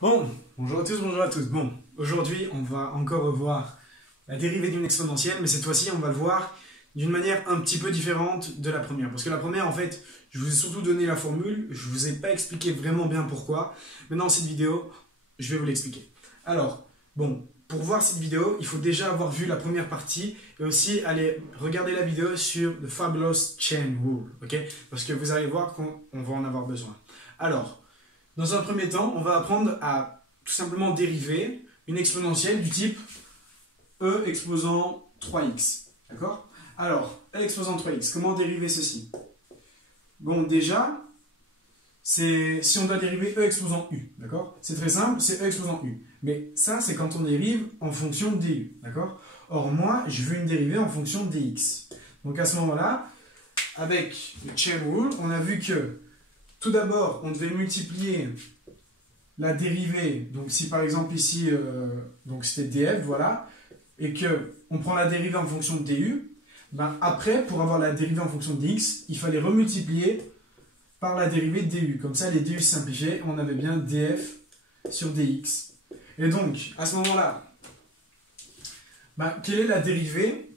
Bon, bonjour à tous, bonjour à tous. Bon, aujourd'hui, on va encore revoir la dérivée d'une exponentielle, mais cette fois-ci, on va le voir d'une manière un petit peu différente de la première. Parce que la première, en fait, je vous ai surtout donné la formule, je vous ai pas expliqué vraiment bien pourquoi. Maintenant, dans cette vidéo, je vais vous l'expliquer. Alors, bon, pour voir cette vidéo, il faut déjà avoir vu la première partie et aussi aller regarder la vidéo sur The Fabulous Chain Rule, ok? Parce que vous allez voir qu'on va en avoir besoin. Alors, dans un premier temps, on va apprendre à tout simplement dériver une exponentielle du type e exposant 3x. D'accord? Alors, e exposant 3x, comment dériver ceci? Bon, déjà, si on doit dériver e exposant u, d'accord? C'est très simple, c'est e exposant u. Mais ça, c'est quand on dérive en fonction de du, d'accord? Or, moi, je veux une dérivée en fonction de dx. Donc, à ce moment-là, avec le chain rule, on a vu que tout d'abord, on devait multiplier la dérivée. Donc, si par exemple ici, donc c'était df, voilà, et que on prend la dérivée en fonction de du, ben après, pour avoir la dérivée en fonction de dx, il fallait remultiplier par la dérivée de du. Comme ça, les du simplifiés, on avait bien df sur dx. Et donc, à ce moment-là, ben, quelle est la dérivée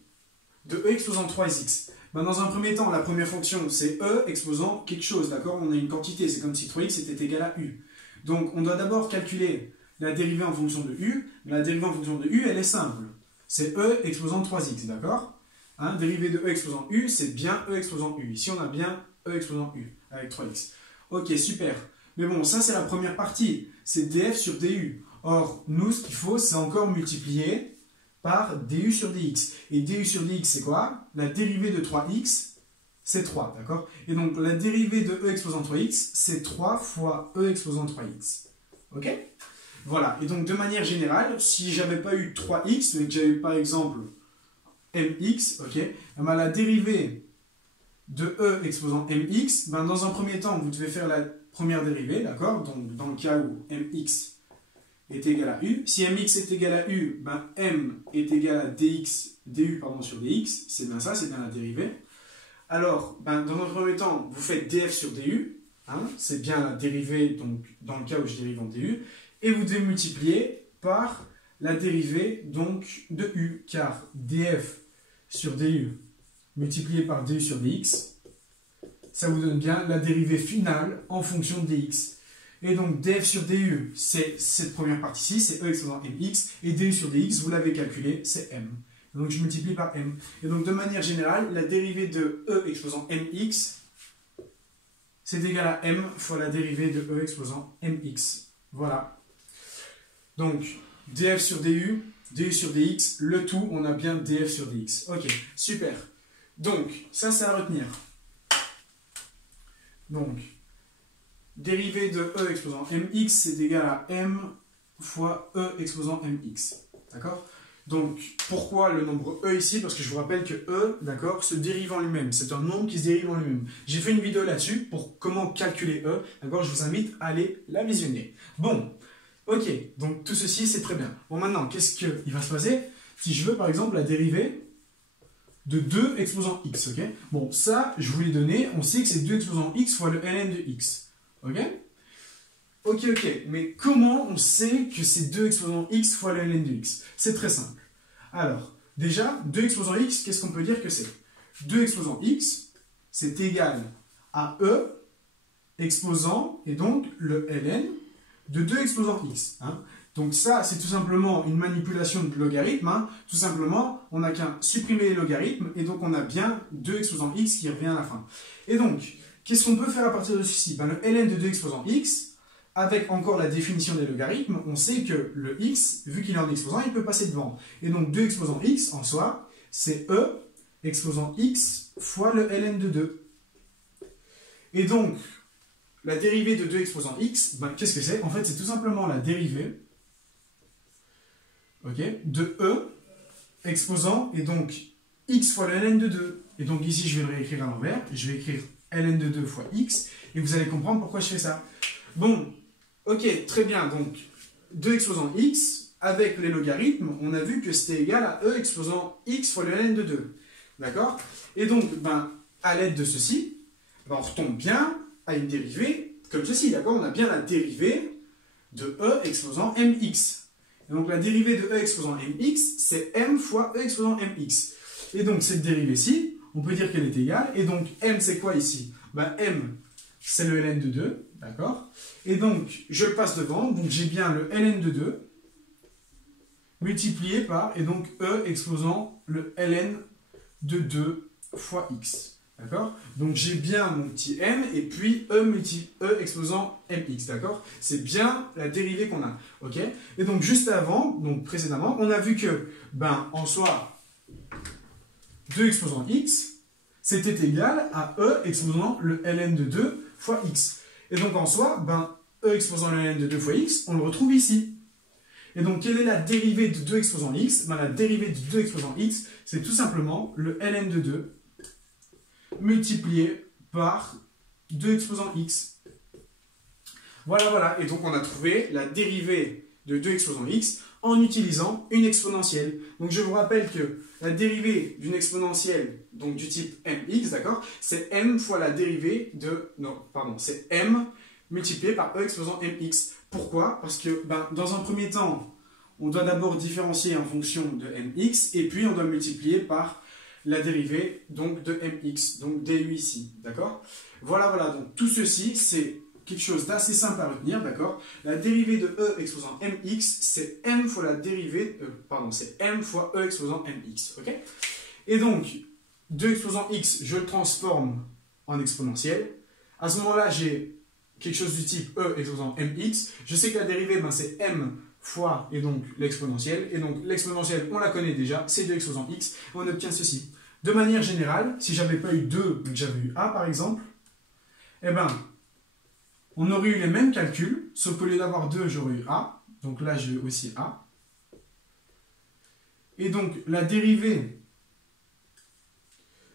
de e exposant 3x? Ben, dans un premier temps, la première fonction, c'est e exposant quelque chose, d'accord? On a une quantité, c'est comme si 3x était égal à u. Donc, on doit d'abord calculer la dérivée en fonction de u. Mais la dérivée en fonction de u, elle est simple. C'est e exposant 3x, d'accord? Hein, dérivée de e exposant u, c'est bien e exposant u. Ici, on a bien e exposant u avec 3x. Ok, super. Mais bon, ça, c'est la première partie. C'est df sur du. Or, nous, ce qu'il faut, c'est encore multiplier par du sur dx. Et du sur dx, c'est quoi? La dérivée de 3x, c'est 3, d'accord? Et donc, la dérivée de e exposant 3x, c'est 3 fois e exposant 3x. Ok? Voilà. Et donc, de manière générale, si j'avais pas eu 3x, mais que j'avais eu, par exemple, mx, ok? Ben, la dérivée de e exposant mx, ben, dans un premier temps, vous devez faire la première dérivée, d'accord? Donc, dans le cas où mx est égal à u. Si mx est égal à u, ben m est égal à dx, du pardon, sur dx. C'est bien ça, c'est bien la dérivée. Alors, ben, dans un premier temps, vous faites df sur du. Hein, c'est bien la dérivée, donc, dans le cas où je dérive en du. Et vous devez multiplier par la dérivée donc, de u. Car df sur du multiplié par du sur dx, ça vous donne bien la dérivée finale en fonction de dx. Et donc, df sur du, c'est cette première partie-ci, c'est e exposant mx, et du sur dx, vous l'avez calculé, c'est m. Donc, je multiplie par m. Et donc, de manière générale, la dérivée de e exposant mx, c'est égal à m fois la dérivée de e exposant mx. Voilà. Donc, df sur du sur dx, le tout, on a bien df sur dx. Ok, super. Donc, ça, c'est à retenir. Donc, dérivée de e exposant mx, c'est égal à m fois e exposant mx. D'accord? Donc, pourquoi le nombre e ici? Parce que je vous rappelle que e, d'accord, se dérive en lui-même. C'est un nombre qui se dérive en lui-même. J'ai fait une vidéo là-dessus pour comment calculer e. D'accord? Je vous invite à aller la visionner. Bon, ok. Donc, tout ceci, c'est très bien. Bon, maintenant, qu'est-ce qu'il va se passer si je veux, par exemple, la dérivée de 2 exposant x, ok? Bon, ça, je vous l'ai donné. On sait que c'est 2 exposant x fois le ln de x. Ok? Ok, mais comment on sait que c'est 2 exposant x fois le ln de x? C'est très simple. Alors, déjà, 2 exposant x, qu'est-ce qu'on peut dire que c'est? 2 exposant x, c'est égal à e exposant, et donc le ln de 2 exposant x. Hein? Donc ça, c'est tout simplement une manipulation de logarithme. Hein? Tout simplement, on n'a qu'à supprimer les logarithmes, et donc on a bien 2 exposant x qui revient à la fin. Et donc, qu'est-ce qu'on peut faire à partir de ceci? Ben, le ln de 2 exposant x, avec encore la définition des logarithmes, on sait que le x, vu qu'il est en exposant, il peut passer devant. Et donc 2 exposant x, en soi, c'est e exposant x fois le ln de 2. Et donc, la dérivée de 2 exposant x, ben, qu'est-ce que c'est? En fait, c'est tout simplement la dérivée de e exposant, et donc x fois le ln de 2. Et donc ici, je vais le réécrire à l'envers. Je vais écrire ln de 2 fois x, et vous allez comprendre pourquoi je fais ça. Bon, ok, très bien, donc 2 exposant x, avec les logarithmes, on a vu que c'était égal à e exposant x fois le ln de 2. D'accord? Et donc, ben, à l'aide de ceci, ben, on retombe bien à une dérivée comme ceci, d'accord? On a bien la dérivée de e exposant mx. Et donc la dérivée de e exposant mx, c'est m fois e exposant mx. Et donc cette dérivée-ci, on peut dire qu'elle est égale. Et donc m, c'est quoi ici? Ben, m, c'est le ln de 2, d'accord? Et donc, je le passe devant, donc j'ai bien le ln de 2 multiplié par, et donc e exposant le ln de 2 fois x. D'accord? Donc j'ai bien mon petit m et puis e exposant mx. D'accord? C'est bien la dérivée qu'on a. Ok? Et donc juste avant, donc précédemment, on a vu que, ben, en soi, 2 exposant x, c'était égal à e exposant le ln de 2 fois x. Et donc en soi, ben, e exposant le ln de 2 fois x, on le retrouve ici. Et donc, quelle est la dérivée de 2 exposant x? Ben, la dérivée de 2 exposant x, c'est tout simplement le ln de 2 multiplié par 2 exposant x. Voilà, voilà. Et donc, on a trouvé la dérivée de 2 exposant x en utilisant une exponentielle. Donc, je vous rappelle que la dérivée d'une exponentielle, donc du type mx, d'accord, c'est m fois la dérivée de... Non, pardon, c'est m multiplié par e exposant mx. Pourquoi? Parce que ben, dans un premier temps, on doit d'abord différencier en fonction de mx, et puis on doit multiplier par la dérivée donc, de mx, donc du ici, d'accord? Voilà, voilà, donc tout ceci, c'est quelque chose d'assez simple à retenir, d'accord? La dérivée de e exposant mx, c'est m fois la dérivée, c'est m fois e exposant mx, ok? Et donc, 2 exposant x, je le transforme en exponentielle. À ce moment-là, j'ai quelque chose du type e exposant mx. Je sais que la dérivée, ben, c'est m fois, et donc l'exponentielle. Et donc l'exponentielle, on la connaît déjà, c'est 2 exposant x. Et on obtient ceci. De manière générale, si j'avais pas eu 2, mais que j'avais eu a par exemple, eh ben, on aurait eu les mêmes calculs, sauf qu'au lieu d'avoir 2, j'aurais eu a. Donc là, j'ai aussi a. Et donc la dérivée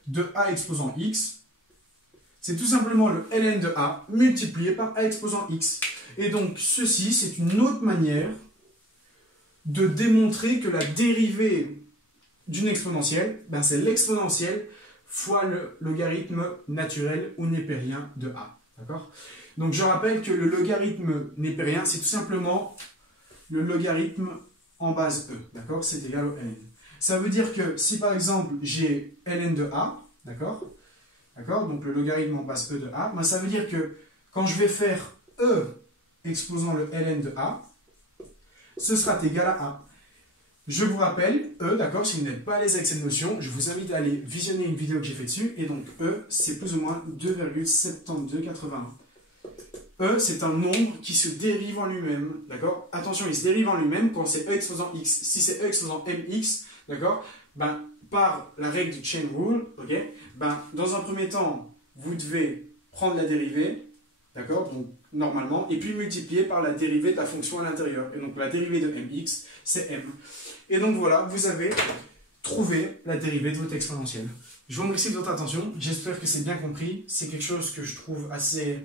de a exposant x, c'est tout simplement le ln de a multiplié par a exposant x. Et donc, ceci, c'est une autre manière de démontrer que la dérivée d'une exponentielle, ben c'est l'exponentielle fois le logarithme naturel ou népérien de a. D'accord? Donc, je rappelle que le logarithme népérien, c'est tout simplement le logarithme en base e. D'accord? C'est égal au ln. Ça veut dire que si, par exemple, j'ai ln de a, d'accord? D'accord? Donc le logarithme en base e de a, ben, ça veut dire que quand je vais faire e exposant le ln de a, ce sera égal à a. Je vous rappelle, e, d'accord, si vous n'êtes pas à l'aise avec cette notion, je vous invite à aller visionner une vidéo que j'ai fait dessus, et donc e, c'est plus ou moins 2,7281. E, c'est un nombre qui se dérive en lui-même, d'accord? Attention, il se dérive en lui-même quand c'est e exposant x. Si c'est e exposant mx, d'accord, ben, par la règle du chain rule, ok, ben, dans un premier temps, vous devez prendre la dérivée, d'accord, donc normalement, et puis multiplier par la dérivée de la fonction à l'intérieur. Et donc la dérivée de mx, c'est m. Et donc voilà, vous avez trouvé la dérivée de votre exponentielle. Je vous remercie de votre attention, j'espère que c'est bien compris. C'est quelque chose que je trouve assez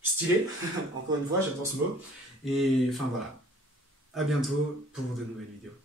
stylé, encore une fois, j'adore ce mot. Et enfin voilà, à bientôt pour de nouvelles vidéos.